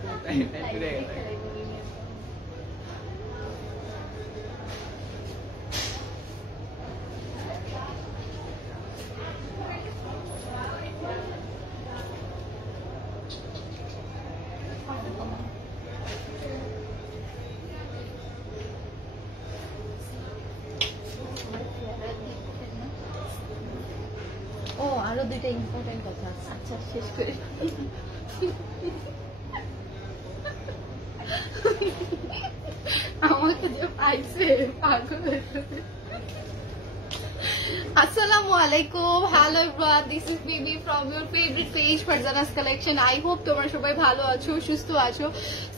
আরো দুইটা ইম্পর্টেন্ট কথা আছে। আচ্ছা শেষ করে আমাকে যে পাইছে পাগল Assalamu alaikum. Hello everyone. This is Bibi from your favorite page Farzana's collection. I hope তোমরা সবাই ভালো আছো, সুস্থ আছো।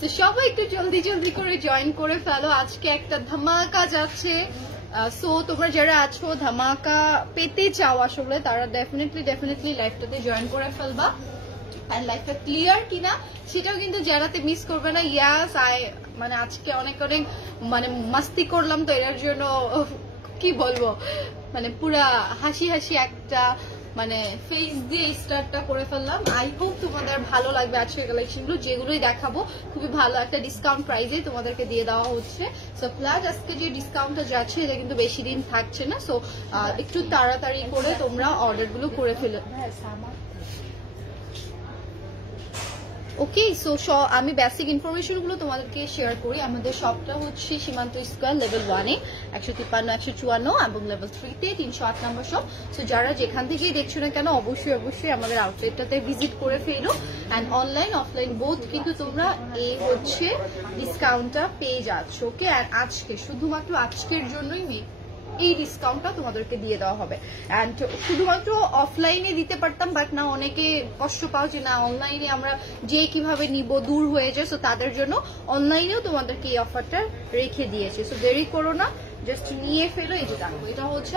তো সবাই একটু জলদি করে জয়েন করে ফেলো। আজকে একটা ধামাকা যাচ্ছে। সো তোমরা যারা আছো ধামাকা পেতে চাও আসলে তারা ডেফিনেটলি লাইভটাতে জয়েন করে ফেলবা। এন্ড লাইভটা ক্লিয়ার কিনা সেটাও কিন্তু জানাতে মিস করবে না। ইয়াস মানে আজকে অনেক মানে মাস্তি করলাম, তো এটার জন্য কি বলবো মানে পুরা হাসি একটা মানে ফেস দিয়ে স্টার্টটা করে ফেললাম। আই হোপ তোমাদের ভালো লাগবে আজকের কালেকশনগুলো, যেগুলোই দেখাবো খুবই ভালো একটা ডিসকাউন্ট প্রাইসে তোমাদেরকে দিয়ে দেওয়া হচ্ছে। সো প্লাস আজকে যে ডিসকাউন্টটা যাচ্ছে এটা কিন্তু বেশি দিন থাকছে না। সো একটু তাড়াতাড়ি করে তোমরা অর্ডারগুলো করে ফেলো। ওকে, সো আমি বেসিক ইনফরমেশন গুলো তোমাদেরকে শেয়ার করি। আমাদের শপটা হচ্ছে সীমান্ত স্কয়ার লেভেল 1-এ 153 154 এবং লেভেল 3-তে 308 নম্বর শপ। সো যারা যেখান থেকেই দেখছো না কেন অবশ্যই আমাদের আউটলেটটাতে ভিজিট করে ফেলো। অ্যান্ড অনলাইন অফলাইন বোথ কিন্তু তোমরা এই হচ্ছে ডিসকাউন্টটা পেয়ে যাচ্ছ। ওকে, আর আজকে শুধুমাত্র আজকের জন্যই এই ডিসকাউন্টটা তোমাদেরকে দিয়ে দেওয়া হবে। এন্ড শুধুমাত্র অফলাইনে দিতে পারতাম, বাট না অনেকে কষ্ট পাও যে না অনলাইনে আমরা যে কিভাবে নিব দূর হয়ে যায়। সো তাদের জন্য অনলাইনেও তোমাদেরকে এই অফারটা রেখে দিয়েছে। সো দেরি করো না, জাস্ট নিয়ে ফেলো। এই যে দেখো এটা হচ্ছে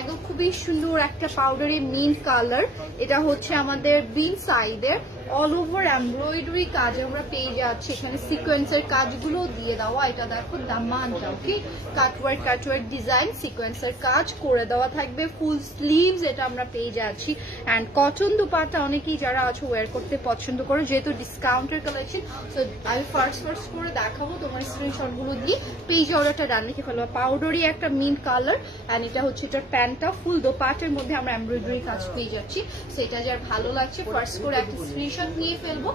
একদম খুবই সুন্দর একটা পাউডারি মিন্ট কালার। এটা হচ্ছে আমাদের বিন সাইডের অল ওভার এমব্রয়ডারি কাজ আমরা পেয়ে যাচ্ছি। এখানে সিকোয়েন্সের কাজগুলো দিয়ে দেওয়া। এটা দেখো দামানটা ওকে, কাটওয়ার্ক ডিজাইন সিকোয়েন্সের কাজ করে দেওয়া থাকবে। ফুল স্লিভস এটা আমরা পেয়ে যাচ্ছি। অ্যান্ড কটন দুপাট্টা অনেকেই যারা আছে ওয়্যার করতে পছন্দ করো, যেহেতু ডিসকাউন্টের কালেকশন। সো আমি ফার্স্ট করে দেখাবো, তোমার স্ক্রিনশট গুলো দিয়ে পেজ অর্ডারটা ডান লিখে ফেলবো। পাউডারি একটা মিন্ট কালার। অ্যান্ড এটা হচ্ছে এটার প্যান্টটা ফুল দোপাটের মধ্যে আমরা এমব্রয়ডারি কাজ পেয়ে যাচ্ছি। সেটা যার ভালো লাগছে ফার্স্ট করে একটা স্ক্রিনশট নিয়ে ফেলবো।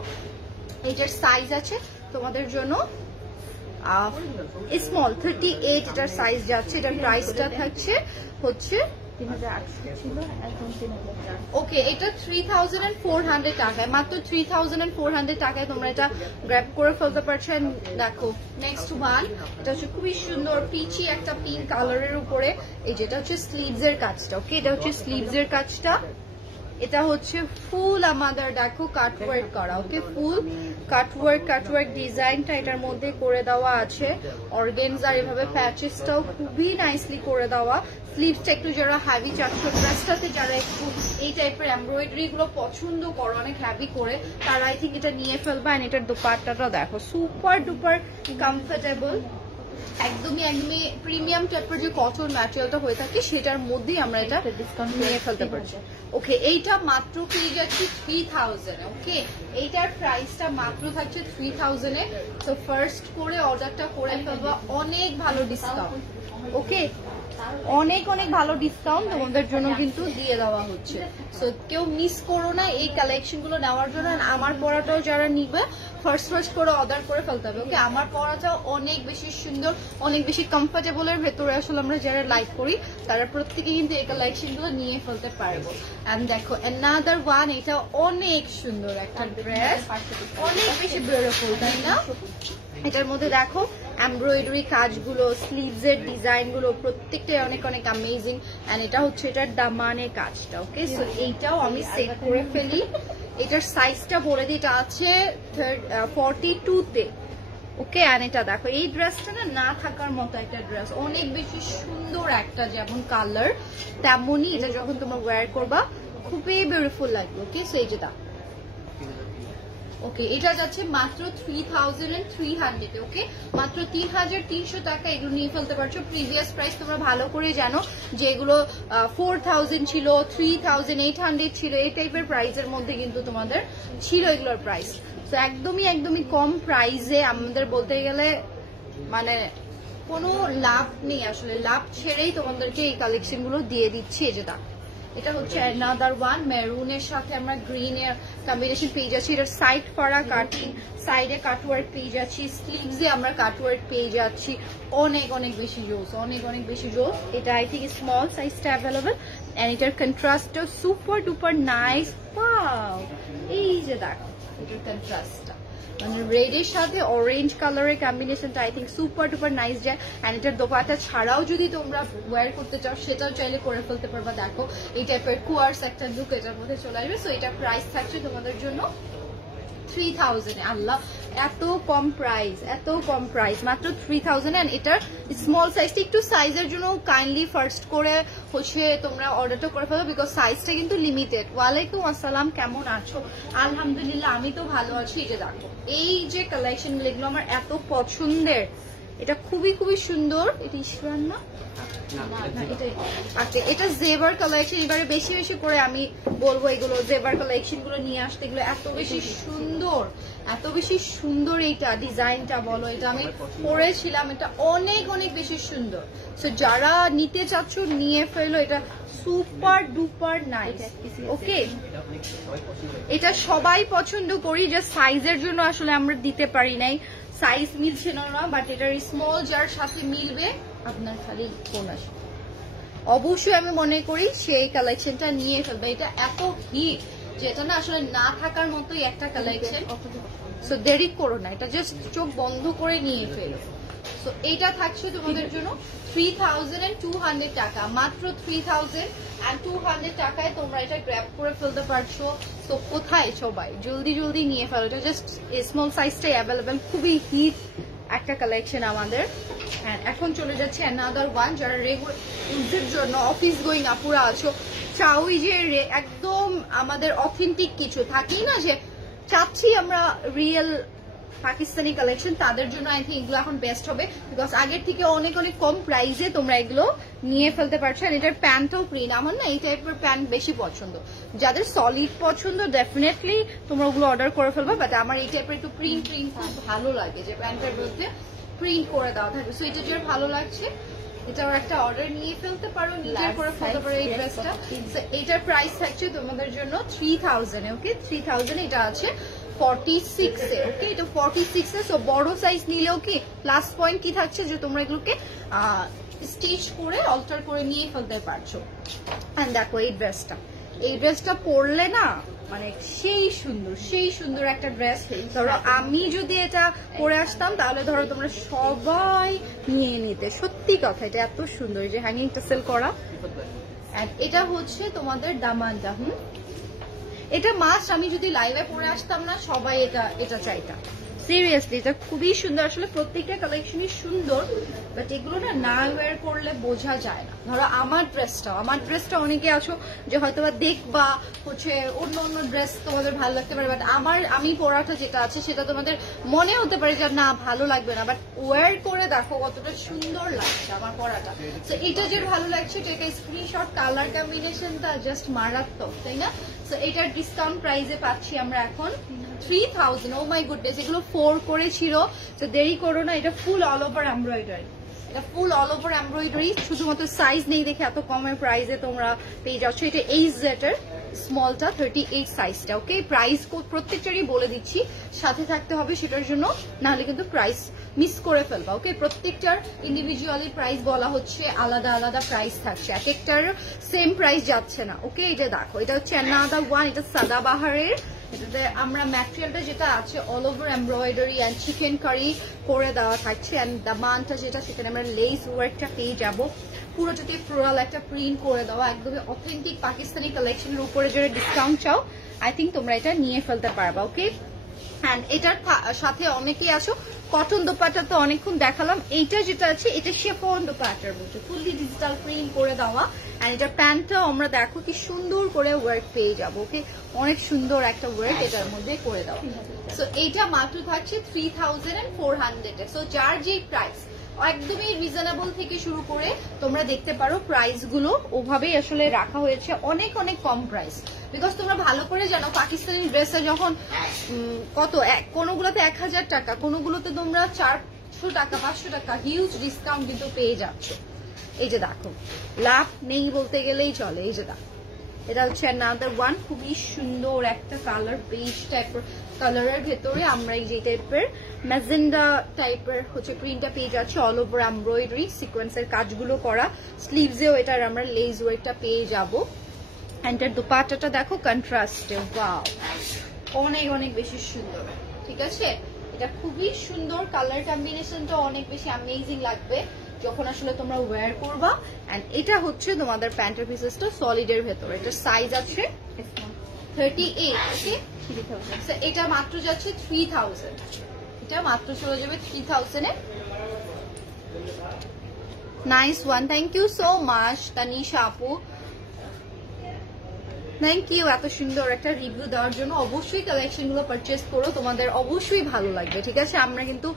এটার সাইজ আছে তোমাদের জন্য স্মল 38, এটার সাইজ যাচ্ছে। এটার প্রাইসটা থাকছে হচ্ছে 3800 ছিল, এখন 3000। ওকে, এটা 3400 টাকায়, মাত্র 3400 টাকায় তোমরা এটা গ্র্যাব করে ফেলতে পারছেন। দেখো নেক্সট ওয়ান, এটা হচ্ছে খুবই সুন্দর পিচি একটা পিঙ্ক কালারের উপরে। এই যেটা হচ্ছে স্লিভস এর কাজটা। ওকে, এটা হচ্ছে স্লিভস এর কাজটা। এটা হচ্ছে ফুল আমাদের দেখো কাটওয়ার্ক করা। ওকে, ফুল কাটওয়ার্ক ডিজাইনটা এটার মধ্যে করে দেওয়া আছে। অর্গানজার এভাবে প্যাচেসটাও খুবই নাইসলি করে দেওয়া। স্লিভসটা একটু যারা হ্যাভি চাচ্ছ, ড্রেসটাতে যারা একটু এই টাইপের এমব্রয়ডারি গুলো পছন্দ করো অনেক হ্যাভি করে, তারা আই থিঙ্ক এটা নিয়ে ফেলবা। এন্ড এটার দোপাট্টাটা দেখো সুপার ডুপার কমফোর্টেবল, একদমই প্রিমিয়াম টাইপের যে কটন ম্যাটেরিয়ালটা হয়ে থাকে সেটার মধ্যেই আমরা এটা ডিসকাউন্ট নিয়ে ফেলতে পারছি। ওকে, এইটা মাত্র পেয়ে যাচ্ছি 3000। ওকে, এইটার প্রাইসটা মাত্র থাকছে 3000 এ। তো ফার্স্ট করে অর্ডারটা করে ফেলবা, অনেক ভালো ডিসকাউন্ট। ওকে, অনেক ভালো ডিসকাউন্ট তোমাদের জন্য কিন্তু দিয়ে দেওয়া হচ্ছে। সো কেউ মিস করো না এই কালেকশন গুলো নেওয়ার জন্য। আমার পড়াটাও যারা নিবে ফার্স্ট করে অর্ডার করে ফেলতে হবে। ওকে, আমার পড়াটাও অনেক বেশি সুন্দর, অনেক বেশি কমফোর্টেবলের ভেতরে আসলে আমরা যারা লাইক করি তারা প্রত্যেকে কিন্তু এই কালেকশন গুলো নিয়ে ফেলতে পারবো। এন্ড দেখো অ্যানাদার ওয়ান, এটা অনেক সুন্দর একটা ড্রেস, অনেক বেশি বিউটিফুল, তাই না? এটার মধ্যে দেখো এমব্রয়ডারি কাজগুলো, স্লিভস এর ডিজাইন গুলো প্রত্যেকটাই অনেক অ্যামেজিং। এন্ড এটা হচ্ছে এটার দামানের কাজটা। ওকে, সো এইটাও আমি সেট করে ফেলি। এটার সাইজটা বলে দিই, এটা আছে 42-তে। ওকে, এন্ড এটা দেখো এই ড্রেসটা না থাকার মতো একটা ড্রেস, অনেক বেশি সুন্দর একটা যেমন কালার তেমনই এটা যখন তোমরা ওয়্যার করবা খুবই বিউটিফুল লাগবে। ওকে, সো এই যে দেখো। ওকে, এটা যাচ্ছে মাত্র 3300। ওকে, মাত্র 3300 টাকা এগুলো নিয়ে ফেলতে পারছো। প্রিভিয়াস প্রাইস তোমরা ভালো করে জানো যে এগুলো 4000 ছিল, 3800 ছিল, এই টাইপের প্রাইসের মধ্যে কিন্তু তোমাদের ছিল এগুলোর প্রাইস। তো একদমই কম প্রাইসে আমাদের বলতে গেলে মানে কোনো লাভ নেই আসলে, লাভ ছেড়েই তোমাদেরকে এই কালেকশন গুলো দিয়ে দিচ্ছি। এই যে দেখো এটা হচ্ছে অ্যানাদার ওয়ান, মেরুনের সাথে আমরা গ্রিন এর কম্বিনেশন পেয়ে যাচ্ছি। এটার সাইড করা কাটিং, সাইডে কাটওয়ার্ক পেয়ে যাচ্ছি, স্লিভসে আমরা কাটওয়ার্ক পেয়ে যাচ্ছি। অনেক বেশি জোস, অনেক বেশি জোস। এটা আই থিঙ্ক স্মল সাইজটা অ্যাভেলেবল এন্ড এটার কন্ট্রাস্টটা সুপার ডুপার নাইস। ওয়াও, এই যে দেখো এটার কন্ট্রাস্টটা মানে রেডের সাথে অরেঞ্জ কালারের কম্বিনেশনটা I think super duper nice যায়। অ্যান্ড এটার দোপাট্টা ছাড়াও যদি তোমরা ওয়্যার করতে চাও সেটাও চাইলে করে ফেলতে পারবা। দেখো এই টাইপের কুয়ার্স একটা লুক এটার মধ্যে চলে আসবে। সো এটা প্রাইস থাকছে তোমাদের জন্য 3000 এ। আল্লাহ এত কম প্রাইস, মাত্র 3000। এন্ড এটার স্মল সাইজটা একটু সাইজের জন্য কাইন্ডলি ফার্স্ট করে হচ্ছে তোমরা অর্ডারটা করে ফেলো, বিকজ সাইজটা কিন্তু লিমিটেড। ওয়ালাইকুম আসসালাম, কেমন আছো? আলহামদুলিল্লাহ আমি তো ভালো আছি। এই যে দেখো এই যে কালেকশন এগুলো আমার এত পছন্দের, এটা খুবই সুন্দর। এটা ইশরান না? আচ্ছা, এটা জেভার কালেকশন। এবারে বেশি করে আমি বলবো এগুলো জেভার কালেকশন গুলো নিয়ে আসতে, এগুলো এত বেশি সুন্দর এইটা ডিজাইনটা বলো, এটা আমি পরেছিলাম, এটা অনেক বেশি সুন্দর। সো যারা নিতে চাচ্ছ নিয়ে ফেলো, এটা সুপার ডুপার নাইস। ওকে, এটা সবাই পছন্দ করি, যে সাইজের জন্য আসলে আমরা দিতে পারি নাই, সাইজ মিলছে না, বাট এটার স্মল যার সাথে মিলবে আপনার খালি কোন আসবে অবশ্যই আমি মনে করি সেই কালেকশনটা নিয়ে ফেলবে। এটা এত হিট যেটা না আসলে না থাকার মতোই একটা কালেকশন। সো দেরি করো না, এটা জাস্ট চোখ বন্ধ করে নিয়ে ফেলো। সো এটা থাকছে তোমাদের জন্য 3200 টাকা, মাত্র 3200 টাকায় তোমরা এটা গ্র্যাব করে ফেলতে পারছো। তো কোথায় সবাই জলদি নিয়ে ফেলো, এটা জাস্ট স্মল সাইজটাই অ্যাভেলেবেল, খুবই হিট একটা কালেকশন আমাদের। এখন চলে যাচ্ছে অ্যানাদার ওয়ান, যারা রেগুলার ইউজের জন্য অফিস গোয়িং আপুরা আছো, চাওই যে একদম আমাদের অথেন্টিক কিছু থাকি না, যে চাচ্ছি আমরা রিয়েল পাকিস্তানি কালেকশন, তাদের জন্য আই থিঙ্ক এগুলো এখন বেস্ট হবে, বিকজ আগের থেকে অনেক কম প্রাইসে তোমরা এগুলো নিয়ে ফেলতে পারছো। আর এটার প্যান্টটাও প্রিন্ট, আমার না এই টাইপের প্যান্ট বেশি পছন্দ। যাদের সলিড পছন্দ ডেফিনেটলি তোমরা ওগুলো অর্ডার করে ফেলবা, বাট আমার এই টাইপের একটু প্রিন্ট খুব ভালো লাগে, যে প্যান্টের মধ্যে প্রিন্ট করে দেওয়া থাকে। সো এটা যেটা ভালো লাগছে, এটাও একটা অর্ডার নিয়ে ফেলতে পারো, নিজের করে ফেলতে পারো এই ড্রেসটা। এটার প্রাইস থাকছে তোমাদের জন্য 3000 এ। ওকে, 3000 এটা আছে 46 এ। ওকে, এটা 46 এ। সো বড় সাইজ নিলেও কি প্লাস পয়েন্ট কি থাকছে, যে তোমরা এগুলোকে স্টিচ করে অল্টার করে নিয়ে ফেলতে পারছো। এন্ড দেখো এই ড্রেসটা পরলে না মানে সেই সুন্দর একটা ড্রেস। ধরো আমি যদি এটা পরে আসতাম তাহলে ধরো তোমরা সবাই নিয়ে নিতে, সত্যি কথা। এটা এত সুন্দর, যে হ্যাঙ্গিং টাসেল করা। এটা হচ্ছে তোমাদের দামানটা। এটা মাস্ট, আমি যদি লাইভে পরে আসতাম না সবাই এটা চাইতাম। সিরিয়াসলি এটা খুবই সুন্দর, আসলে প্রত্যেকটা কালেকশনই সুন্দর, বাট এগুলো না ওয়্যার করলে বোঝা যায় না। ধরো আমার ড্রেসটা অনেকে আছো যে হয়তো দেখবা হচ্ছে অন্য ড্রেস তোমাদের ভালো লাগতে পারে, বাট আমি পরাটা যেটা আছে সেটা তোমাদের মনে হতে পারে যে না ভালো লাগবে না, বাট ওয়্যার করে দেখো কতটা সুন্দর লাগছে আমার পরাটা। তো এটা যে ভালো লাগছে এটা স্ক্রিনশট, কালার কম্বিনেশনটা জাস্ট মারাত্মক, তাই না? তো এটার ডিসকাউন্ট প্রাইসে পাচ্ছি আমরা এখন 3000। ও মাই গুডনেস, এগুলো 4 করেছিল। তো দেরি করো না, এটা ফুল অল ওভার এমব্রয়ডারি, শুধুমাত্র সাইজ নেই দেখে এত কমের প্রাইসে তোমরা পেয়ে যাচ্ছ। এটা এইচ এর স্মলটা 38 সাইজটা। ওকে, প্রাইস প্রত্যেকটারই বলে দিচ্ছি, সাথে থাকতে হবে সেটার জন্য, নাহলে কিন্তু প্রাইস মিস করে ফেলবা। ওকে, প্রত্যেকটার ইন্ডিভিজুয়ালি প্রাইস বলা হচ্ছে, আলাদা প্রাইস থাকছে, এক একটার সেম প্রাইস যাচ্ছে না। ওকে, এটা দেখো, এটা হচ্ছে অ্যানাদার ওয়ান, এটা সাদাবাহারের। এটাতে আমরা ম্যাটেরিয়ালটা যেটা আছে all over embroidery and chikankari করে দেওয়া থাকছে। অ্যান্ড দামানটা যেটা, সেখানে আমরা লেস ওয়ার্কটা পেয়ে যাবো, পুরোটাতে ফ্লোরাল একটা প্রিন্ট করে দেওয়া, একদমই অথেন্টিক পাকিস্তানি কালেকশনের উপরে যারা ডিসকাউন্ট চাও আই থিঙ্ক তোমরা এটা নিয়ে ফেলতে পারবা। ওকে, অ্যান্ড এটার সাথে অনেকেই আসো কটন দোপাট্টা তো অনেকক্ষণ দেখালাম। এইটা যেটা আছে এটা শিফন দোপাট্টার মধ্যে ফুললি ডিজিটাল প্রিন্ট করে দেওয়া। এন্ড এটা প্যান্টটাও আমরা দেখো কি সুন্দর করে ওয়ার্ক পেয়ে যাবো। ওকে, অনেক সুন্দর একটা ওয়ার্ক এটার মধ্যে করে দেওয়া। সো এইটা মাত্র থাকছে 3400 এ। সো যার যে প্রাইস একদমই রিজনেবল থেকে শুরু করে তোমরা দেখতে পারো প্রাইস গুলো ওভাবেই আসলে রাখা হয়েছে, অনেক অনেক কম প্রাইস। বিকজ তোমরা ভালো করে জানো পাকিস্তানি ড্রেসে যখন কত কোনোগুলোতে 1000 টাকা, কোনোগুলোতে তোমরা 400 টাকা 500 টাকা হিউজ ডিসকাউন্ট কিন্তু পেয়ে যাচ্ছ। এই যে দেখো, লাভ নেই বলতে গেলেই চলে। এই যে দেখো, এটা হচ্ছে another one, খুবই সুন্দর একটা কালার, বেজ টাইপের কালারের ভেতরে আমরা এই যে টাইপের ম্যাজেন্ডা টাইপের হচ্ছে প্রিন্টটা পেয়ে যাচ্ছি। অল ওভার এমব্রয়ডারি সিকোয়েন্সের কাজগুলো করা, স্লিভসেও এটার আমরা লেস ওয়েটটা পেয়ে যাবো। এন্ড এর দুপাট্টাটা দেখো কন্ট্রাস্টে, ওয়াও অনেক অনেক বেশি সুন্দর। ঠিক আছে, এটা খুবই সুন্দর, কালার কম্বিনেশনটা অনেক বেশি অ্যামেজিং লাগবে যখন আসলে তোমরা ওয়্যার করবা। এন্ড এটা হচ্ছে তোমাদের প্যান্টের পিসেসটা সলিডের ভেতরে, এটা সাইজ আছে 38, ওকে। সো এটা মাত্র যাচ্ছে 3000, এটা মাত্র চলে যাবে 3000 এ। Nice one, thank you so much Tanisha আপু, থ্যাংক ইউ এত সুন্দর একটা রিভিউ দেওয়ার জন্য। অবশ্যই কালেকশন গুলো পারচেস করো, তোমাদের অবশ্যই ভালো লাগবে। ঠিক আছে, আমরা কিন্তু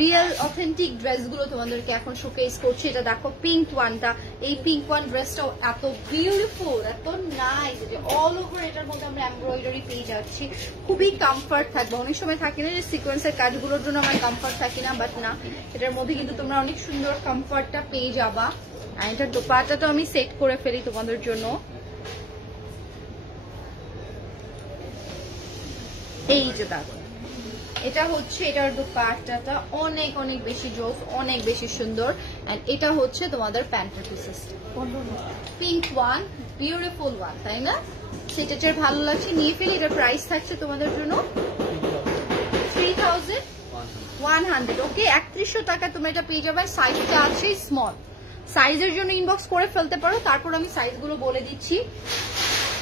রিয়েল অথেন্টিক ড্রেসগুলো তোমাদেরকে এখন শোকেস করছি। এটা দেখো পিঙ্ক ওয়ানটা, এই পিঙ্ক ওয়ান ড্রেসটাও এত বিউটিফুল, এত নাইস, যে অল ওভার এটার মধ্যে আমরা এমব্রয়ডারি পেয়ে যাচ্ছি। খুবই কমফর্ট থাকবে। অনেক সময় থাকে না যে সিকোয়েন্সের কাজগুলোর জন্য আমরা কমফর্ট থাকি না, বাট না, এটার মধ্যে কিন্তু তোমরা অনেক সুন্দর কমফর্টটা পেয়ে যাবা। আর এটার দোপাট্টাটা আমি সেট করে ফেলি তোমাদের জন্য। এই যে দেখো, এটা হচ্ছে এটার দুপাট্টাটা অনেক অনেক বেশি জোস, অনেক বেশি সুন্দর। এন্ড এটা হচ্ছে তোমাদের প্যান্টের pieces, pink one, beautiful one, তাই না? সেটা যে ভালো লাগছে নিয়ে ফেলি। এটার প্রাইস থাকছে তোমাদের জন্য 3100, ওকে। 3100 টাকা তোমরা এটা পেয়ে যাবে। সাইজটা আছে স্মল, সাইজের জন্য ইনবক্স করে ফেলতে পারো। তারপর আমি সাইজগুলো বলে দিচ্ছি,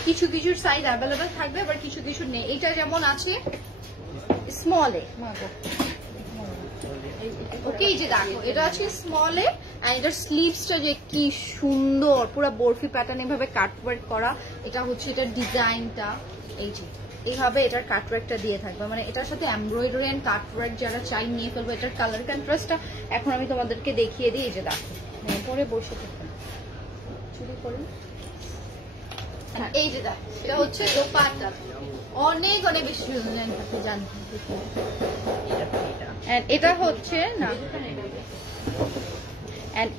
কিছু কিছু সাইজ অ্যাভেলেবেল থাকবে, আবার কিছু কিছু নেই। এটা যেমন আছে স্মলে, ওকে। এই যে দেখো, এটা আছে স্মলে, এন্ড এটার স্লিভসটা যে কি সুন্দর, পুরো বরফি প্যাটার্ন এভাবে কাটওয়ার্ক করা। এটা হচ্ছে এটার ডিজাইনটা, এই যে এইভাবে এটার কাটওয়ার্কটা দিয়ে থাকবে, মানে এটার সাথে এমব্রয়ডারি এন্ড কাটওয়ার্ক যারা চাই নিয়ে ফেলবো। এটার কালার কন্ট্রাস্টটা এখন আমি তোমাদেরকে দেখিয়ে দিই। এই যে দেখো, পরে বসে থাকবে চুরি করে। এই যে দেখো, এটা হচ্ছে দোপাট্টা, অনেক অনেক বেশি জানি। এটা হচ্ছে না,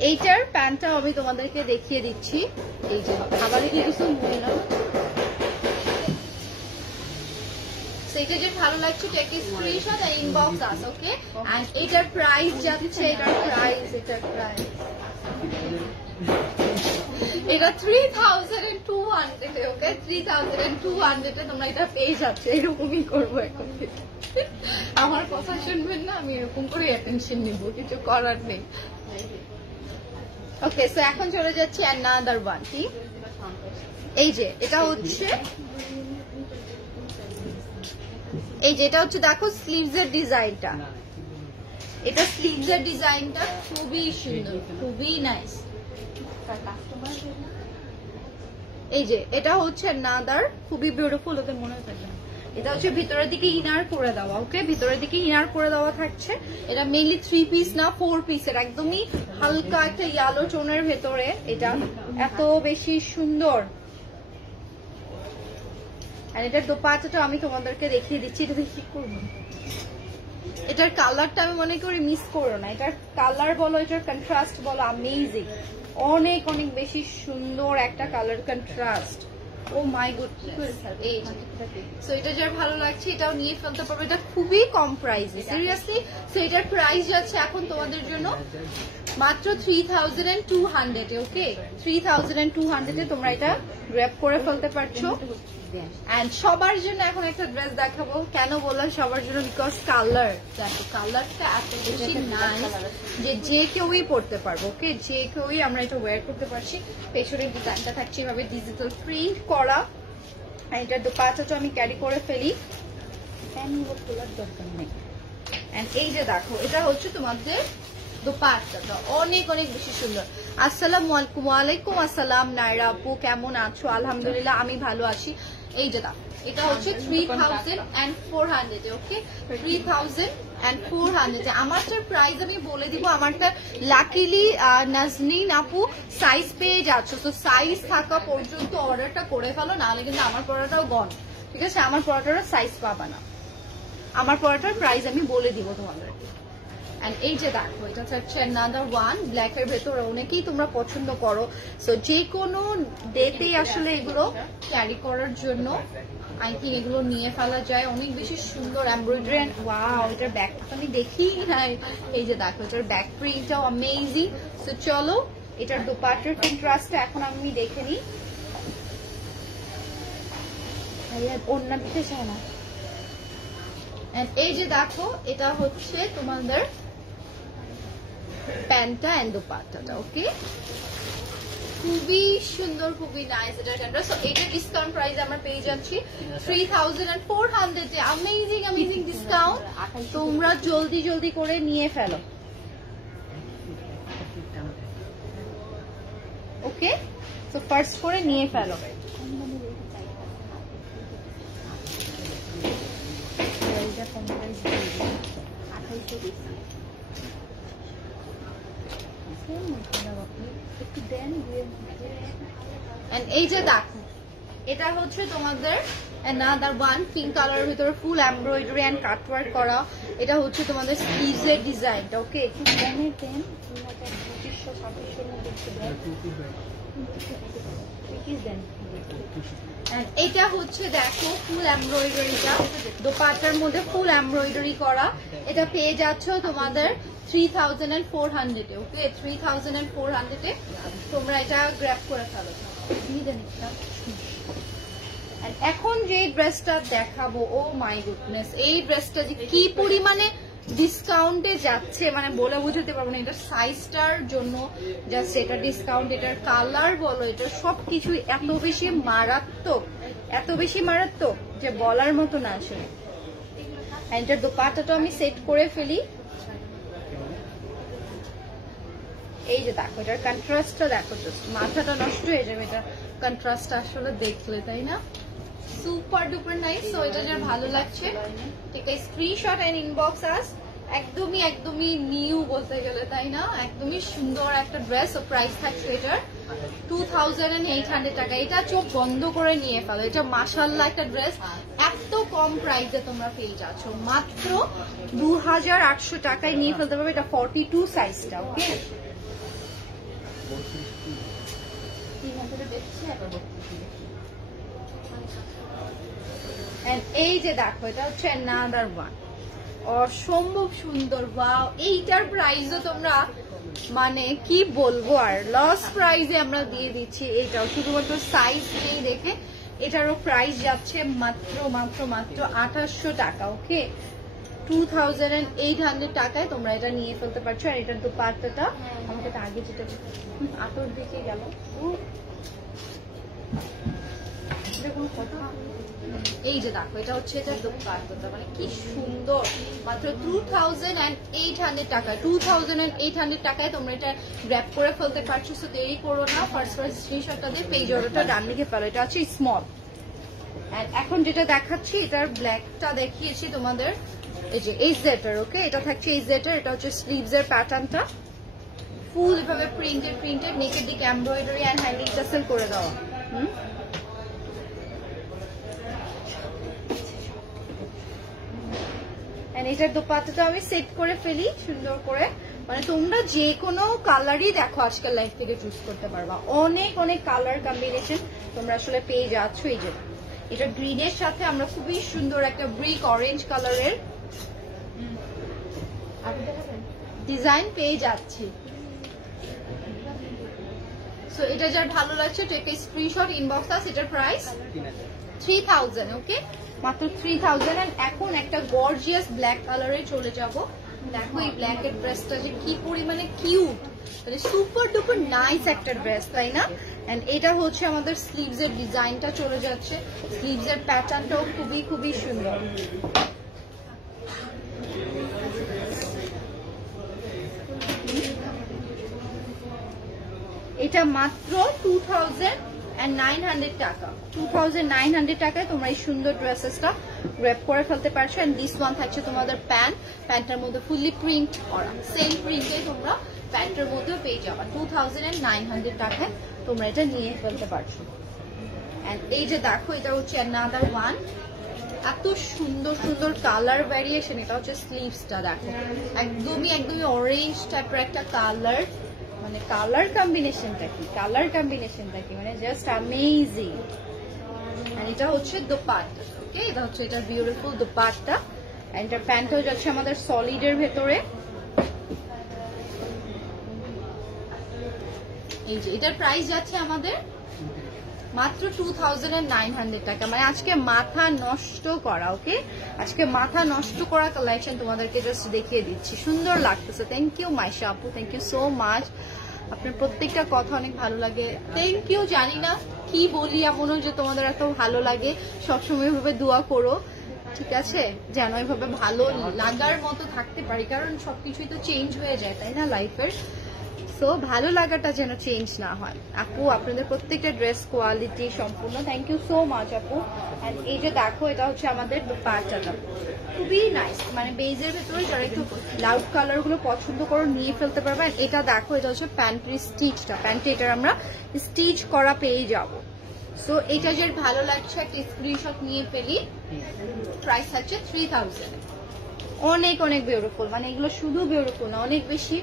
এইটার প্যান্টটা আমি তোমাদেরকে দেখিয়ে দিচ্ছি। এই যে আবার কিছু মহিলা, এটা যে ভালো লাগছে টেক স্ক্রিনশট আর ইনবক্স আস, ওকে। এন্ড এটার প্রাইস যাচ্ছে, এটার প্রাইস এটা 3200, ওকে। 3200 তোমরা এটা পেয়ে যাচ্ছ। এরকমই করবো এখন থেকে, আমার কথা শুনবেন না, আমি এরকম করে অ্যাটেনশন নিব, কিছু করার নেই। ওকে, সো এখন চলে যাচ্ছি another one, কি এই যে এটা হচ্ছে, এই যে এটা হচ্ছে দেখো স্লিভস এর ডিজাইনটা, এটা স্লিভস এর ডিজাইনটা খুবই সুন্দর, খুবই নাইস। এই যে এটা হচ্ছে another খুবই বিউটিফুল, ওদের মনে থাকবে না। এটা হচ্ছে ভিতরের দিকে ইনার করে দেওয়া, ওকে। ভিতরের দিকে ইনার করে দেওয়া থাকছে। এটা মেইনলি 3 পিস না 4 পিসের, একদমই হালকা একটা ইয়েলো টোনের ভেতরে। এটা এত বেশি সুন্দর। আর এটার দোপাট্টাটা আমি তোমাদেরকে দেখিয়ে দিচ্ছি। এটা কি করবো, এটার কালারটা আমি মনে করি মিস করো না। এটার কালার বলো, এটার কন্ট্রাস্ট বলো, অ্যামেজিং, অনেক অনেক বেশি সুন্দর একটা কালার কন্ট্রাস্ট। ও মাই গড, সো এটা যার ভালো লাগছে এটাও নিয়ে ফেলতে পারবে। এটা খুবই কম প্রাইসে, সিরিয়াসলি। সো এটার প্রাইস যাচ্ছে এখন তোমাদের জন্য মাত্র 3200, ওকে। 3200 এ তোমরা এটা গ্র্যাব করে ফেলতে পারছো। এন্ড সবার জন্য এখন একটা ড্রেস দেখাবো। কেন বললাম সবার জন্য? বিকজ কালার, দেখো কালারটা এত বেশি নাইস যে যে কেউই পরতে পারবো, ওকে। যে কেউই আমরা এটা ওয়্যার করতে পারছি। পেছনের ডিজাইনটা থাকছে এভাবে ডিজিটাল প্রিন্ট করা। আর এটার দোপাট্টাটা আমি ক্যারি করে ফেলি, খোলার দরকার নেই। এন্ড এই যে দেখো, এটা হচ্ছে তোমাদের দোপাট্টাটা অনেক অনেক বেশি সুন্দর। আসসালামু আলাইকুম। ওয়ালাইকুম আসসালাম নায়রা আপু, কেমন আছো? আলহামদুলিল্লাহ আমি ভালো আছি। এই যে দাও, এটা হচ্ছে 3400 ওকে, 3400 আমারটার প্রাইস আমি বলে দিব। আমারটা লাকিলি নাজনীন আপু সাইজ পেয়ে যাচ্ছ, তো সাইজ থাকা পর্যন্ত অর্ডারটা করে ফেলো, নাহলে কিন্তু আমার পড়াটাও গন, ঠিক আছে? আমার পড়াটারও সাইজ পাবা না, আমার পড়াটার প্রাইস আমি বলে দিব তোমাদের। এন্ড এই যে দেখো, এটা হচ্ছে another one ব্ল্যাক এর ভেতরে, অনেকেই তোমরা পছন্দ করো, সো যে কোনো ডেতেই আসলে এগুলো ক্যারি করার জন্য আই থিঙ্ক এগুলো নিয়ে ফেলা যায়। অনেক বেশি সুন্দর এমব্রয়ডারি এন্ড ওয়াও, এটার ব্যাকটা আমি দেখি নাই। এই যে দেখো, এটার ব্যাক প্রিন্টটাও অ্যামেজিং। সো চলো এটার দোপাট্টার কন্ট্রাস্টটা এখন আমি দেখে নিই। ওড়না দিতে চায় না। এই যে দেখো, এটা হচ্ছে তোমাদের প্যান্টটা এন্ড দোপাট্টাটা, ওকে? খুবই সুন্দর, খুবই নাইস এটা ক্যান্ডা। সো এটা ডিসকাউন্ট প্রাইস আমরা পেয়ে যাচ্ছি 3400 এ। অ্যামেজিং অ্যামেজিং ডিসকাউন্ট, তোমরা জলদি জলদি করে নিয়ে ফেলো, ওকে? সো ফার্স্ট করে নিয়ে ফেলো। এই যে দেখো, এটা হচ্ছে তোমাদের another one পিঙ্ক কালারের ভিতরে ফুল এমব্রয়ডারি এন্ড কাটওয়ার্ক করা। এটা হচ্ছে তোমাদের স্লিভসের ডিজাইনটা, ওকে? একটু কমে দেন, 2500-2600 মধ্যে দেন। এটা হচ্ছে দেখো ফুল এমব্রয়ডারিটা, দোপাট্টার মধ্যে ফুল এমব্রয়ডারি করা। এটা পেয়ে যাচ্ছ তোমাদের 3400 এ, ওকে? 3400 এ তোমরা এটা গ্র্যাব করে ফেলো। এখন যে ড্রেসটা দেখাবো, ও মাই গুডনেস, এই ড্রেসটা যে কি পরিমাণে ডিসকাউন্টে যাচ্ছে মানে বলে বুঝতে পারবো না। এটা সাইজটার জন্য জাস্ট এটা ডিসকাউন্ট, এটার কালার বলো, এটা সবকিছু এত বেশি মারাত্মক, এত বেশি মারাত্মক যে বলার মতো না আসলে। এটার দোপাট্টাটা আমি সেট করে ফেলি। এই যে দেখো, এটার কন্ট্রাস্টটা দেখো, জাস্ট মাথাটা নষ্ট হয়ে যাবে এটা কন্ট্রাস্টটা আসলে দেখলে, তাই না? Super duper nice. সো এটা যার ভালো লাগছে ঠিক আছে, স্ক্রিনশট এন্ড ইনবক্স আস। একদমই একদমই নিউ বলতে গেলে, তাই না? একদমই সুন্দর একটা ড্রেস। ও প্রাইস থাকছে এটার 2800 টাকা। এটা চোখ বন্ধ করে নিয়ে ফেলো, এটা মাশাআল্লাহ একটা ড্রেস। এত কম প্রাইসে তোমরা পেয়ে যাচ্ছ, মাত্র 2800 টাকায় নিয়ে ফেলতে পারবে। এটা 42 সাইজটা, ওকে? এই যে দেখো, এটা হচ্ছে another one অসম্ভব সুন্দর। ওয়াও, এইটার প্রাইসও তোমরা মানে কি বলবো, আর লস প্রাইসে আমরা দিয়ে দিচ্ছি। এটাও শুধুমাত্র সাইজ নেই দেখে এটারও প্রাইস যাচ্ছে মাত্র মাত্র মাত্র 2800 টাকা, ওকে? 2800 টাকায় তোমরা এটা নিয়ে ফেলতে পারছো। আর এটার দোপাট্টাটা আমাকে তো আগে যেটা আতর দেখে গেল, এই যে দেখো, এটা হচ্ছে এটার দোপাট্টাটা, মানে কি সুন্দর। মাত্র 2800 টাকা, 2800 টাকায় তোমরা এটা গ্র্যাব করে ফেলতে পারছো। সো দেরি করো না, ফার্স্ট স্ক্রিনশটটা দিয়ে পেজ অর্ডারটা ডান লিখে ফেলো। এটা হচ্ছে স্মল। এখন যেটা দেখাচ্ছি, এটার ব্ল্যাকটা দেখিয়েছি তোমাদের, এই যে এই জেটার, ওকে? এটা থাকছে এই জেটার। এটা হচ্ছে স্লিভস এর প্যাটার্নটা ফুল এভাবে প্রিন্টেড নেকের দিকে এমব্রয়ডারি এন্ড হ্যাঙ্গিং টাসেল করে দেওয়া। এটার দোপাট্টাটা আমি সেট করে ফেলি সুন্দর করে, মানে তোমরা যে কোনো কালারই দেখো আজকাল লাইফ থেকে চুজ করতে পারবা। অনেক অনেক কালার কম্বিনেশন তোমরা আসলে পেয়ে যাচ্ছ। এই যে এটা গ্রিনের সাথে আমরা খুবই সুন্দর একটা ব্রিক অরেঞ্জ কালারের ডিজাইন পেয়ে যাচ্ছি। সো এটা যার ভালো লাগছে take a screenshot, inbox us. এটার প্রাইস 3000, ওকে? মাত্র 3000। এখন একটা গর্জিয়াস ব্ল্যাক কালারে চলে যাব। দেখো এই ব্ল্যাক এর ড্রেসটা যে কি পরিমাণে কিউট, মানে সুপার ডুপার নাইস একটা ড্রেস, তাই না? এন্ড এটা হচ্ছে আমাদের স্লিভস এর ডিজাইনটা চলে যাচ্ছে, স্লিভস এর প্যাটার্নটাও খুবই খুবই সুন্দর। এটা মাত্র 2000 2900 টাকা, 2900 টাকায় তোমরা এই সুন্দর ড্রেসেসটা গ্র্যাব করে ফেলতে পারছো। এন্ড দিস ওয়ান থাকছে তোমাদের প্যান্টের মধ্যে ফুললি প্রিন্ট করা, সেম প্রিন্টে তোমরা প্যান্টের মধ্যেও পেয়ে যাবা। 2900 টাকায় তোমরা এটা নিয়ে ফেলতে পারছো। এন্ড এই যে দেখো, এটা হচ্ছে another one, এত সুন্দর সুন্দর কালার ভ্যারিয়েশন। এটা হচ্ছে স্লিভসটা দেখো, একদমই অরেঞ্জ টাইপের একটা কালার, মানে কালার কম্বিনেশনটা কি মানে জাস্ট অ্যামেজিং। আর এটা হচ্ছে দোপাট্টা, ওকে, এটা হচ্ছে এটার বিউটিফুল দোপাট্টা। এন্ড এটার প্যান্টও যাচ্ছে আমাদের সলিডের ভেতরে। এই যে এটার প্রাইস যাচ্ছে আমাদের মাত্র 2900 টাকা, মানে আজকে মাথা নষ্ট করা, ওকে, আজকে মাথা নষ্ট করা কালেকশন তোমাদেরকে জাস্ট দেখিয়ে দিচ্ছি। সুন্দর লাগতেছে। থ্যাংক ইউ মাইশা আপু, থ্যাংক ইউ সো মাচ। আপনার প্রত্যেকটা কথা অনেক ভালো লাগে, থ্যাংক ইউ। জানি না কি বলি এমনও যে তোমাদের এত ভালো লাগে, সবসময় এভাবে দোয়া করো, ঠিক আছে, যেন এভাবে ভালো লাগার মতো থাকতে পারি, কারণ সবকিছুই তো চেঞ্জ হয়ে যায়, তাই না লাইফের। সো ভালো লাগাটা যেন চেঞ্জ না হয়। আপু আপনাদের প্রত্যেকটা ড্রেস কোয়ালিটি সম্পূর্ণ, থ্যাংক ইউ সো মাচ আপু। এন্ড এই যে দেখো, এটা হচ্ছে আমাদের দোপাট্টাটা, খুবই নাইস, মানে বেজের ভেতরে যারা একটু লাউড কালার গুলো পছন্দ করো নিয়ে ফেলতে পারবে। এটা দেখো, এটা হচ্ছে প্যান্টের স্টিচটা, প্যান্টে এটার আমরা স্টিচ করা পেয়ে যাব। সো এটা যে ভালো লাগছে একটা স্ক্রিনশট নিয়ে ফেলি। প্রাইস হচ্ছে 3000। অনেক বিউটিফুল, মানে এগুলো শুধু বিউটিফুল না, অনেক বেশি।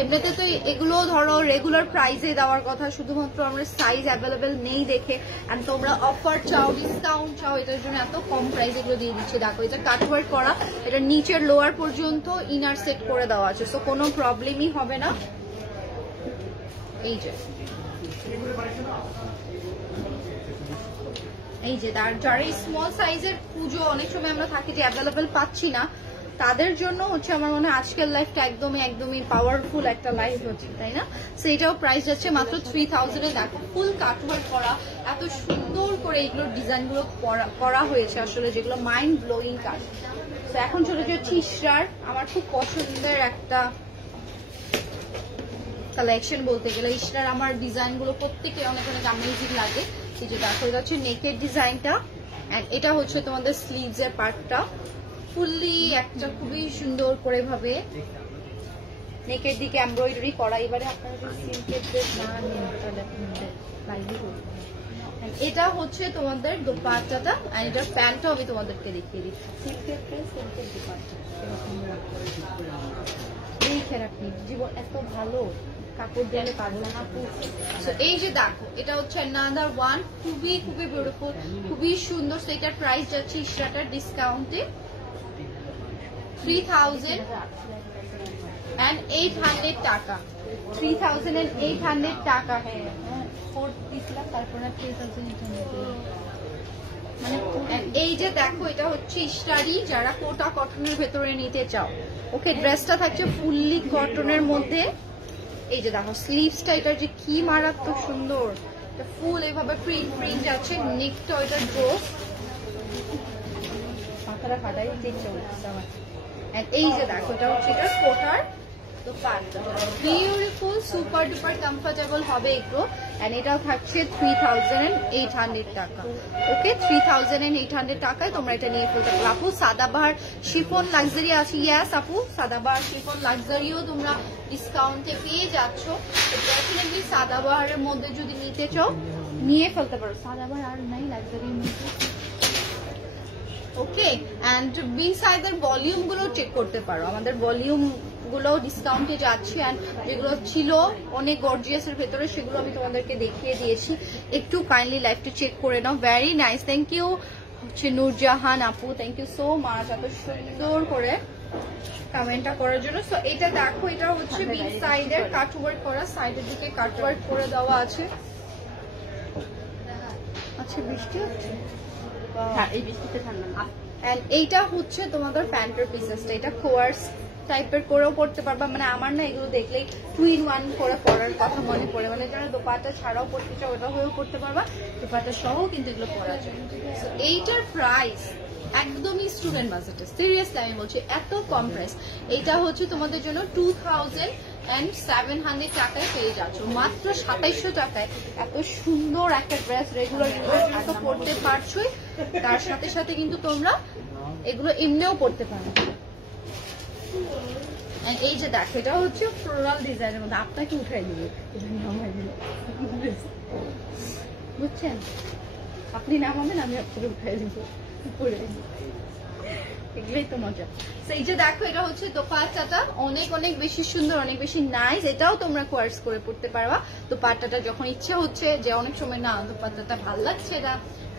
এমনিতে তো এগুলো ধরো রেগুলার প্রাইসে দেওয়ার কথা, শুধুমাত্র আমরা সাইজ অ্যাভেলেবেল নেই দেখে, আর তোমরা অফার চাও, ডিসকাউন্ট চাও, এটার জন্য এত কম প্রাইস এগুলো দিয়ে দিচ্ছি। দেখো, এটা কাটওয়ার্ক করা, এটা নিচের লোয়ার পর্যন্ত ইনার সেট করে দেওয়া আছে, সো কোনো প্রবলেমই হবে না। এই যে যারা স্মল সাইজের পুজো অনেক সময় আমরা থাকি যে অ্যাভেলেবেল পাচ্ছি না, তাদের জন্য হচ্ছে আমার মনে হয় আজকের লাইফটা একদমই পাওয়ারফুল একটা লাইফ হচ্ছে, তাই না। সো এটাও প্রাইস যাচ্ছে মাত্র 3000 এ। দেখো, ফুল কাটওয়ার্ক করা, এত সুন্দর করে এগুলোর ডিজাইনগুলো করা হয়েছে আসলে, যেগুলো মাইন্ড ব্লোয়িং কাজ। তো এখন চলে যাচ্ছে ইশরার, আমার খুব পছন্দের একটা কালেকশন বলতে গেলে। ইশরার আমার ডিজাইনগুলো প্রত্যেকে অনেক অ্যামেজিং লাগে। এই যে দেখো, এটা হচ্ছে নেকের ডিজাইনটা, এন্ড এটা হচ্ছে তোমাদের স্লিভস এর পার্টটা, ফুললি একটা খুবই সুন্দর করে ভাবে নেকের দিকে এমব্রয়ডারি করা। এবারে আপনারা যদি সিল্কের ড্রেস না নেন তাহলে এটা হচ্ছে তোমাদের দোপাট্টাটা, আর এটার প্যান্টটাও আমি তোমাদেরকে দেখিয়ে দিচ্ছি। সিল্কের ড্রেস, সিল্কের দোপাট্টা দেখে রাখি, জীবন এত ভালো, কাপড় দিলে পাবো না। এই যে দেখো, এটা হচ্ছে another one, খুবই বিউটিফুল, খুবই সুন্দর। সেটার প্রাইস যাচ্ছে ইশরাটার ডিসকাউন্টে 3800 টাকা, 3800 টাকা। এই যে দেখো, এটা হচ্ছে ইশরারি, যারা কোটা কটনের ভেতরে নিতে চাও, ওকে, ড্রেসটা থাকছে ফুললি কটনের মধ্যে। এই যে দেখো স্লিভসটা, এটার যে কি মারাত্মক সুন্দর, ফুল এইভাবে প্রিন্ট আছে। নেকটা এটা ড্রপ, মাথাটা ফাটাই দিচ্ছে। এই যে দেখো, এটা হচ্ছে এটা কোটার dupatta, beautiful, super duper comfortable হবে একটু। এন্ড এটাও থাকছে 3800 টাকা, ওকে, 3800 টাকায় তোমরা এটা নিয়ে ফেলতে পারো। আপু সাদাবাহার শিফন লাক্সারি আছে, ইয়াস আপু, সাদাবাহার শিফন লাক্সারিও তোমরা ডিসকাউন্টে পেয়ে যাচ্ছ। ডেফিনেটলি সাদাবাহারের মধ্যে যদি নিতে চাও নিয়ে ফেলতে পারো। সাদাবাহার আর নাই লাক্সারির মধ্যে, ওকে। এন্ড বিন সাইজের ভলিউম গুলো চেক করতে পারো, আমাদের ভলিউম গুলো ডিসকাউন্টে যাচ্ছে। এন্ড যেগুলো ছিল অনেক গর্জিয়াস এর ভেতরে, সেগুলো আমি তোমাদেরকে দেখিয়ে দিয়েছি। একটু কাইন্ডলি লাইভটা চেক করে নাও। ভেরি নাইস, থ্যাংক ইউ হচ্ছে নূরজাহান আপু, থ্যাংক ইউ সো মাচ এত সুন্দর করে কমেন্টটা করার জন্য। সো এটা দেখো, এটা হচ্ছে বিন সাইডের কাটওয়ার্ক করা, সাইডের দিকে কাটওয়ার্ক করে দেওয়া আছে। আচ্ছা, বৃষ্টি হচ্ছে, এই বৃষ্টিতে ঠান্ডা না। এন্ড এইটা হচ্ছে তোমাদের প্যান্টের পিসেসটা, এটা কোয়ার্স টাইপের করেও পড়তে পারবা, মানে আমার না এগুলো দেখলেই 2-in-1 করে পরার কথা মনে পড়ে, মানে যারা দোপাট্টা ছাড়াও পড়তে চাও ওটা হয়েও পড়তে পারবা, দোপাট্টা সহ কিন্তু এগুলো পরা যায়। এইটার প্রাইস একদমই স্টুডেন্ট বাজেটে, সিরিয়াসলি আমি বলছি, এত কম প্রাইস। এটা হচ্ছে তোমাদের জন্য 2700 টাকায় পেয়ে যাচ্ছ, মাত্র 2700 টাকায় এত সুন্দর একটা ড্রেস। রেগুলার ইউজ তো পড়তে পারছোই, তার সাথে সাথে কিন্তু তোমরা এগুলো এমনিও পড়তে পারো। এই যে দেখো, এটা হচ্ছে ফ্লোরাল ডিজাইনের মধ্যে, আপনাকে উঠাই দিবে, বুঝছেন? আপনি নামাবেন, আমি আপনাকে উঠাই দিব, এগুলোই তো মজা। এই যে দেখো, এটা হচ্ছে দোপাট্টাটা অনেক অনেক বেশি সুন্দর, অনেক বেশি নাইস। এটাও তোমরা কোয়ার্স করে পড়তে পারবা। দোপাট্টাটা যখন ইচ্ছা হচ্ছে যে অনেক সময় না দোপাট্টাটা ভালো লাগছে, এটা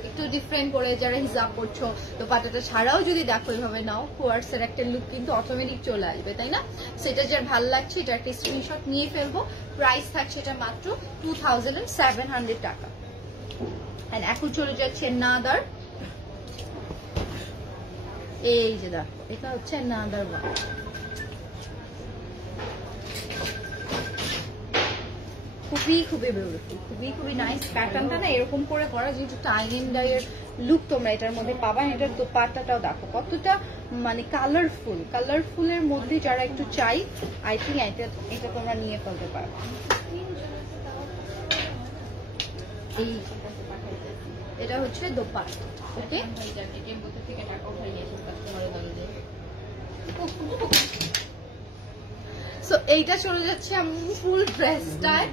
একটু ডিফারেন্ট করে যারা হিজাব করছো, দোপাট্টাটা ছাড়াও যদি দেখো এইভাবে নাও, কোয়ার্স এর একটা লুক কিন্তু অটোমেটিক চলে আসবে, তাই না? সেটা যার ভালো লাগছে এটা একটা স্ক্রিনশট নিয়ে ফেলবো। প্রাইস থাকছে এটা মাত্র 2700 টাকা। এখন চলে যাচ্ছে নাদার, এই যে দেখো, এটা হচ্ছে নাদার ওয়ান। খুবই খুবই বিউটিফুল, খুবই খুবই নাইস। প্যাটার্নটা না এরকম করে করা, যেহেতু টাই এন্ড ডাই এর লুক তোমরা এটার মধ্যে পাবা। এটার দোপাট্টাটাও দেখো কতটা মানে কালারফুল, কালারফুলের মধ্যে যারা একটু চাই, আই থিঙ্ক এটা তোমরা নিয়ে ফেলতে পারো। এই এটা হচ্ছে দোপাট্টা, ওকে? সো এইটা চলে যাচ্ছে আমি ফুল ড্রেসটায়।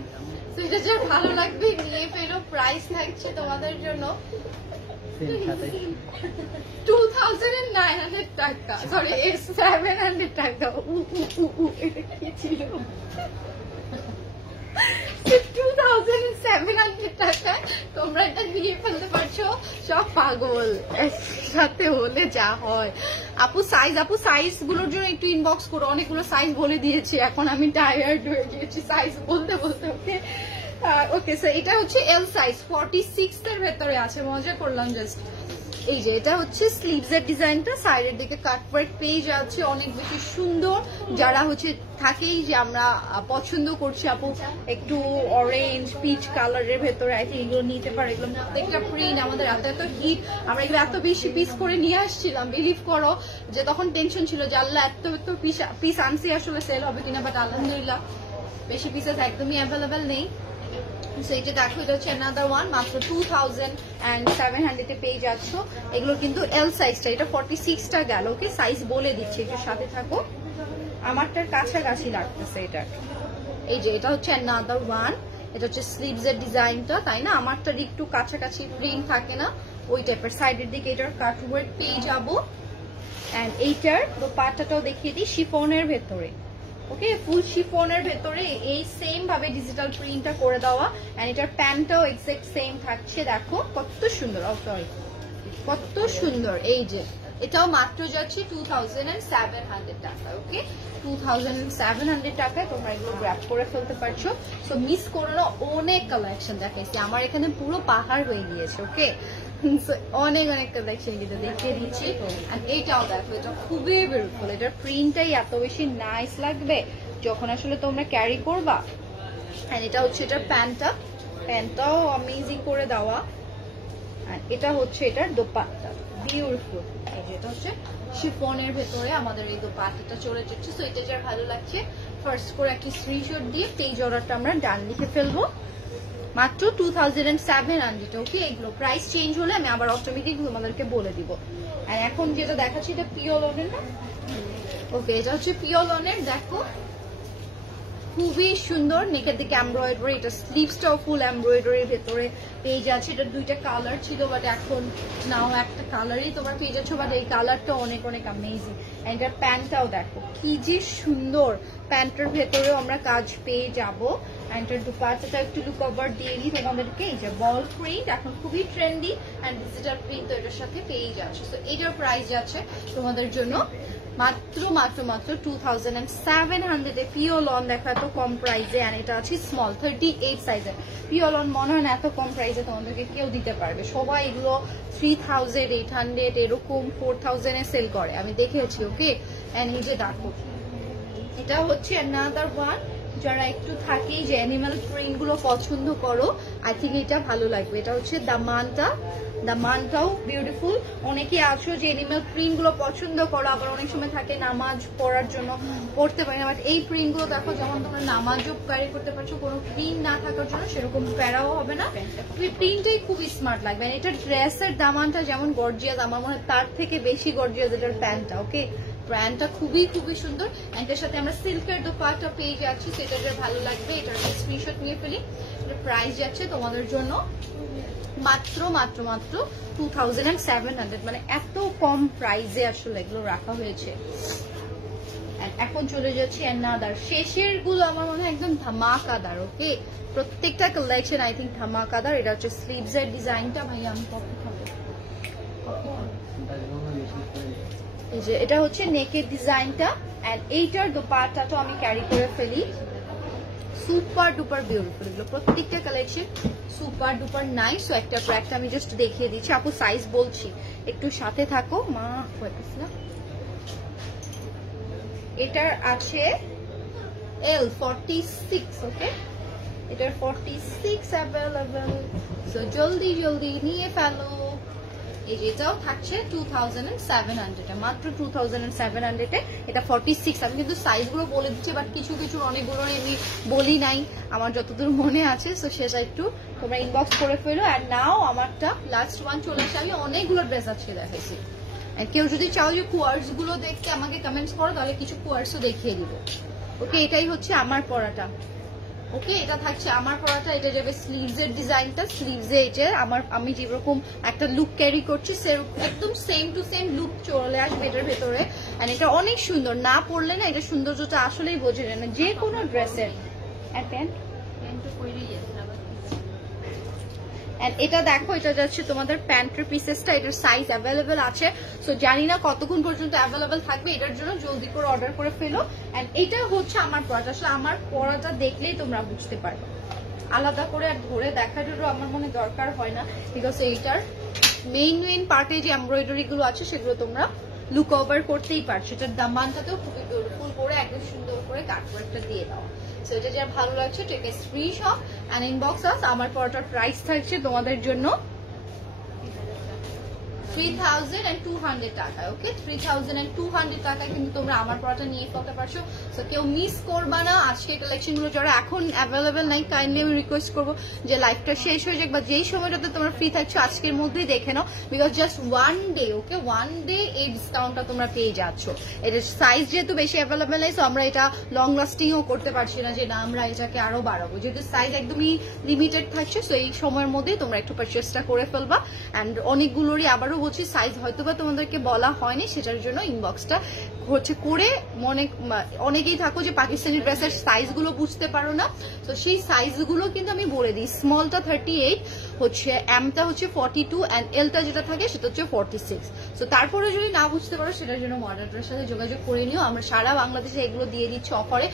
তো এটা যার ভালো লাগবে নিয়ে ফেলো। প্রাইস থাকছে তোমাদের জন্য 2900 টাকা, সরি 700 টাকা। এটা কি ছিল? 2700 টাকায় তোমরা এটা নিয়ে ফেলতে পারছো। সব পাগল একসাথে হলে যা হয়। আপু সাইজ গুলোর জন্য একটু ইনবক্স করো, অনেকগুলো সাইজ বলে দিয়েছি, এখন আমি টায়ার্ড হয়ে গিয়েছি সাইজ বলতে বলতে। ওকে ওকে, সো এটা হচ্ছে এল সাইজ, 46 এর ভেতরে আছে, মজা করলাম জাস্ট। এই যে এটা হচ্ছে স্লিভস এর ডিজাইনটা, সাইডের দিকে কাটওয়ার্ক পেয়ে যাচ্ছে, অনেক বেশি সুন্দর। যারা হচ্ছে থাকেই যে আমরা পছন্দ করছি আপু একটু অরেঞ্জ পিচ কালারের ভেতরে, আই থিঙ্ক এগুলো নিতে পারে। এগুলো প্রত্যেকটা প্রিন্ট আমাদের এত এত হিট, আমরা এগুলো এত বেশি পিস করে নিয়ে আসছিলাম, বিলিভ করো যে তখন টেনশন ছিল যে আল্লাহ এত এত পিস আনছি, আসলে সেল হবে কিনা, বাট আলহামদুলিল্লাহ বেশি পিসেস একদমই অ্যাভেলেবেল নেই। এটা দেখো, এটা হচ্ছে another one, মাত্র 2700 এ পেয়ে যাচ্ছ। এগুলো কিন্তু এল সাইজটা, এটা 46টা গেল। ওকে, সাইজ বলে দিচ্ছি, একটু সাথে থাকো, আমারটার কাছাকাছি লাগতেছে এটা। এই যে এটা হচ্ছে another one, এটা হচ্ছে স্লিভস এর ডিজাইনটা, তাই না? আমারটার একটু কাছাকাছি প্রিন্ট থাকে না, ওই টাইপের। সাইডের দিকে এটার কাটওয়ার্ক পেয়ে যাবো। এন্ড এইটার দোপাট্টাটাও দেখিয়ে দিই, শিফনের ভেতরে। ওকে, ফুল শিফনের ভেতরে এই সেম ভাবে ডিজিটাল প্রিন্টটা করে দেওয়া। এন্ড এটার প্যান্টটাও এক্সাক্ট সেম থাকছে, দেখো কত সুন্দর। সরি, কত সুন্দর। এই যে এটাও মাত্র যাচ্ছে 2700 টাকা। ওকে, 2700 টাকায় তোমরা এগুলো গ্র্যাব করে ফেলতে পারছো। সো মিস করো না, অনেক কালেকশন দেখাইছি, আমার এখানে পুরো পাহাড় হয়ে গিয়েছে। ওকে, অনেক অনেক কালেকশন কিন্তু দেখিয়ে দিচ্ছি। এইটাও দেখো, এটা খুবই বিউটিফুল, এটার প্রিন্টটাই এত বেশি নাইস লাগবে যখন আসলে তোমরা ক্যারি করবা। এন্ড এটা হচ্ছে এটার প্যান্টটাও অ্যামেজিং করে দেওয়া। এটা হচ্ছে এটার দোপাট্টা, বিউটিফুল। এটা হচ্ছে শিফনের ভেতরে আমাদের এই দোপাট্টাটা চলে যাচ্ছে। সো এটা যার ভালো লাগছে ফার্স্ট করে একটা স্ক্রিনশট দিয়ে পেজ অর্ডারটা আমরা ডান লিখে ফেলবো। মাত্র 2700। ওকে, এগুলো প্রাইস চেঞ্জ হলে আমি আবার অটোমেটিক তোমাদেরকে বলে দিব। আর এখন যেটা দেখাচ্ছি এটা পিওলনের না। ওকে, এটা হচ্ছে পিওলনের, দেখো খুবই সুন্দর, নেকের দিকে এমব্রয়ডারি, এটা স্লিভসটাও ফুল এমব্রয়ডারির ভেতরে পেয়ে যাচ্ছে। এটা দুইটা কালার ছিল, বাট এখন নাও একটা কালারই তোমরা পেয়ে যাচ্ছ, বাট এই কালারটা অনেক অনেক অ্যামেজিং। এটার প্যান্টটাও দেখো কি যে সুন্দর, প্যান্টের ভেতরেও আমরা কাজ পেয়ে যাবো। এটার দুপাট্টাটা একটু লুক ওভার দিয়ে দিই তোমাদেরকে। এই যে বল প্রিন্ট এখন খুবই ট্রেন্ডি, এন্ড ডিজিটাল প্রিন্ট তো এটার সাথে পেয়ে যাচ্ছে। তো এটার প্রাইস যাচ্ছে তোমাদের জন্য মাত্র মাত্র মাত্র 2700 এ। পিওলন দেখো এত কম প্রাইসে, এন্ড এটা আছে স্মল 38 সাইজের। পিওলন মনে হয় না এত কম প্রাইসে তোমাদেরকে কেউ দিতে পারবে, সবাই এগুলো 3800 এরকম 4000 এ সেল করে, আমি দেখেছি। ওকে, এন্ড এই যে দেখো, এটা হচ্ছে another one, যারা একটু থাকে যে অ্যানিমাল প্রিন্ট গুলো পছন্দ করো, আই থিঙ্ক এটা ভালো লাগবে। এটা হচ্ছে দামানটাও বিউটিফুল। অনেকে আছো যে অ্যানিমাল প্রিন্ট গুলো পছন্দ করো, আবার অনেক সময় থাকে নামাজ পড়ার জন্য পড়তে পারি না, বাট এই প্রিন্ট গুলো দেখো যেমন তোমরা নামাজও ক্যারি করতে পারছো, কোনো প্রিন্ট না থাকার জন্য সেরকম প্যারাও হবে না, প্রিন্টটাই খুবই স্মার্ট লাগবে। এটা ড্রেসের দামানটা যেমন গর্জিয়াস, আমার মনে হয় তার থেকে বেশি গর্জিয়াস এটার প্যান্টটা। ওকে, প্যান্টটা খুবই খুবই সুন্দর। এটার সাথে আমরা সিল্কের দোপাট্টা পেয়ে যাচ্ছি, সেটা যে ভালো লাগবে এটার স্ক্রিনশট নিয়ে ফেলি। এটার প্রাইস যাচ্ছে তোমাদের জন্য মাত্র মাত্র মাত্র 2700, মানে এত কম প্রাইসে আসলে এগুলো রাখা হয়েছে। এখন চলে যাচ্ছি অ্যানাদার, শেষের গুলো আমার মনে হয় একদম ধামাকাদার। ওকে, প্রত্যেকটা কালেকশন আই থিঙ্ক ধামাকাদার। এটা হচ্ছে স্লিভস এর ডিজাইনটা, ভাই আমি কপি খাবো। এই যে এটা হচ্ছে নেকের ডিজাইনটা, এন্ড এইটার দোপাট্টাটা আমি ক্যারি করে ফেলি। সুপার ডুপার বিউটিফুল, এগুলো প্রত্যেকটা collection super duper nice. So একটা পর একটা আমি জাস্ট দেখিয়ে দিচ্ছি। আপু সাইজ বলছি, একটু সাথে থাকো। মা হইতেছে না, এটার আছে L46। ওকে, এটার 46 অ্যাভেলেবল, সো জলদি জলদি নিয়ে ফেলো। এই যে এটাও থাকছে 2700, মাত্র 2700 এ। এটা 46। আমি কিন্তু সাইজ গুলো বলে দিচ্ছি, বাট কিছু কিছু অনেকগুলো আমি বলি নাই, আমার যতদূর মনে আছে। সো সেটা একটু তোমরা ইনবক্স করে ফেলো। আর নাও আমারটা লাস্ট ওয়ান চলে আসে, আমি অনেকগুলো ড্রেস আজকে দেখাইছি। কেউ যদি চাও যে কোয়ার্স গুলো দেখতে আমাকে কমেন্টস করো, তাহলে কিছু কোয়ার্সও দেখিয়ে দিব। ওকে, এটাই হচ্ছে আমার পরাটা। ওকে, এটা থাকছে আমার পরাটা। এটা যাবে স্লিভস এর ডিজাইনটা, স্লিভসে এটা আমি যেরকম একটা লুক ক্যারি করছি সেরকম একদম সেম টু সেম লুক চলে আসবে এটার ভেতরে। এন্ড এটা অনেক সুন্দর, না পরলে না এটা সৌন্দর্যটা আসলেই বোঝা যায় না যে কোনো ড্রেসের। আর প্যান্টও পরেই আছে। এটা দেখো, এটা যাচ্ছে তোমাদের প্যান্টের পিসেসটা, এটার সাইজ অ্যাভেলেবেল আছে। সো জানি না কতক্ষণ পর্যন্ত অ্যাভেলেবেল থাকবে, এটার জন্য জলদি করে অর্ডার করে ফেলো। এন্ড এটা হচ্ছে আমার পরাটা। আসলে আমার পরাটা দেখলেই তোমরা বুঝতে পারবে, আলাদা করে আর ধরে দেখাটারও আমার মনে দরকার হয় না, বিকজ এইটার মেইন পার্টে যে এমব্রয়ডারি গুলো আছে সেগুলো তোমরা লুক ওভার করতেই পারছো। এটার দামানটাতেও খুবই বিউটিফুল করে একদম সুন্দর করে কাটওয়ার্কটা দিয়ে দাও। সো এটা যার ভালো লাগছে take a screenshot and inbox us. আমার পরাটার প্রাইস থাকছে তোমাদের জন্য 3200 টাকা। ওকে, 3200 টাকায় কিন্তু তোমরা আমার পরাটা নিয়ে ফেলতে পারছো। সো কেউ মিস করবা না। আজকে কালেকশন গুলো যারা এখন অ্যাভেলেবেল নাই, কাইন্ডলি আমি রিকোয়েস্ট করবো যে লাইফটা শেষ হয়ে যাক বা যেই সময়টাতে তোমরা ফ্রি থাকছো আজকের মধ্যেই দেখে নাও, because just one day. Okay, one day এই ডিসকাউন্টটা তোমরা পেয়ে যাচ্ছ। এটার সাইজ যেহেতু বেশি অ্যাভেলেবেল নেই, সো আমরা এটা লং লাস্টিংও করতে পারছি না যে না আমরা এটাকে আরো বাড়াবো, যেহেতু সাইজ একদমই লিমিটেড থাকছে। সো এই সময়ের মধ্যেই তোমরা একটু পারচেসটা করে ফেলবা। অ্যান্ড অনেকগুলোরই আবারও বলছি সাইজ হয়তোবা তোমাদেরকে বলা হয়নি, সেটার জন্য ইনবক্সটা হচ্ছে করে অনেকেই থাকো যে পাকিস্তানি ড্রেসের সাইজ গুলো বুঝতে পারো না। তো সেই সাইজ গুলো কিন্তু আমি বলে দিই। স্মলটা 38 হচ্ছে, এমটা হচ্ছে 42, এন্ড এলটা যেটা থাকে সেটা হচ্ছে 46। তো তারপরে যদি না বুঝতে পারো সেটার জন্য মডারেটরের সাথে যোগাযোগ করে নিও। আমরা সারা বাংলাদেশে এগুলো দিয়ে দিচ্ছি অফারে,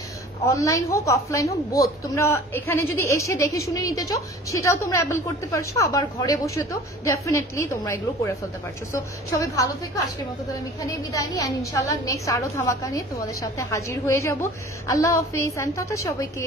অনলাইন হোক অফলাইন হোক বোথ। তোমরা এখানে যদি এসে দেখে শুনে নিতে চাও সেটাও তোমরা অ্যাভেল করতে পারছো, আবার ঘরে বসে তো ডেফিনেটলি তোমরা এগুলো করে ফেলতে পারছো। সো সবাই ভালো থেকো। আজকের মতো তো আমি এখানেই বিদায় নিই, এন্ড ইনশাল্লাহ নেক্সট আরো ধামাকা নিয়ে তোমাদের সাথে হাজির হয়ে যাব। আল্লাহ হাফিজ এন্ড টাটা সবাইকে।